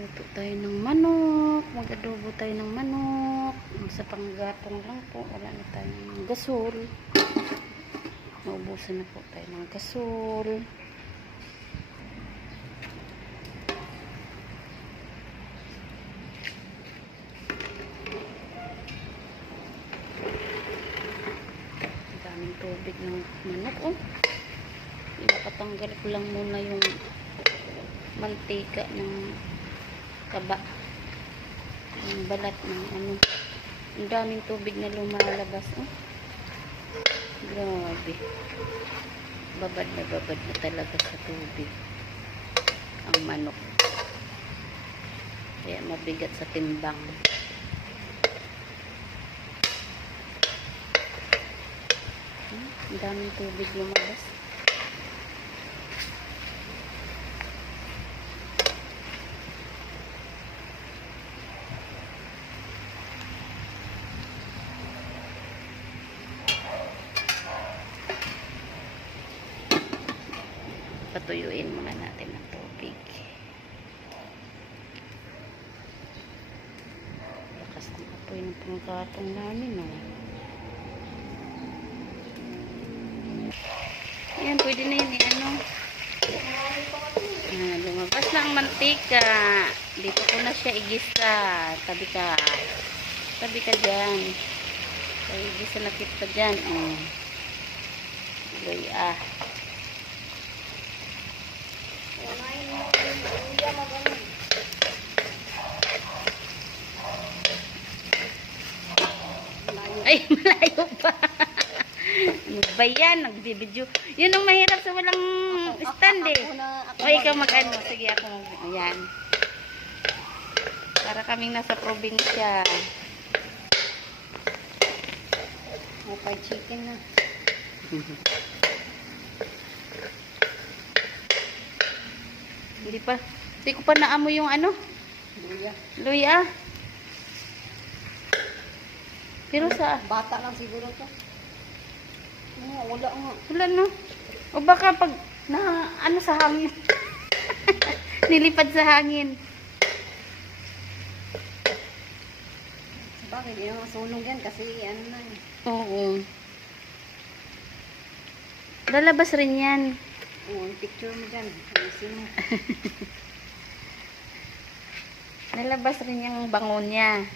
Magluto tayo ng manok. Mag-adobo tayo ng manok. Sa panggatong lang po. Wala na tayong gasol. Naubusan na po tayo ng gasol. Daming tubig ng manok. Oh. Ipatanggal ko lang muna yung mantika ng kaba, yung balat ng ano. Ang daming tubig na lumalabas. Oh. Grabe, babad na talaga sa tubig ang manok, kaya mabigat sa timbang. Ang daming tubig lumabas. Patuyuin muna natin ng tubig. Lakas ng apoy ng pangkatong namin, oh. Ayan, pwede na yun, ano. Lumabas na ang mantika. Dito ko na siya igisa. Tabi ka. Tabi ka dyan. Kaya igisa na kita dyan, oh. Loy, ah. Ay, malayo pa. Ano ba yan? Nagbibidyo. Yun ang mahirap sa walang stand eh. O, ikaw mag-ano. Sige, ako mag... Ayan. Para kaming nasa probinsya. May fried chicken na. Hindi pa. Hindi ko pa naamoy yung ano. Luya. Luya. Pero sa... Bata lang siguro to. Wala nga. Wala no. O baka pag na ano sa hangin. Nilipad sa hangin. Bakit? Hindi naman sunog yan kasi ano na eh. Oo. Lalabas rin yan. Oo, yung picture mo dyan. Ayusin mo. Lalabas rin yung bangon niya.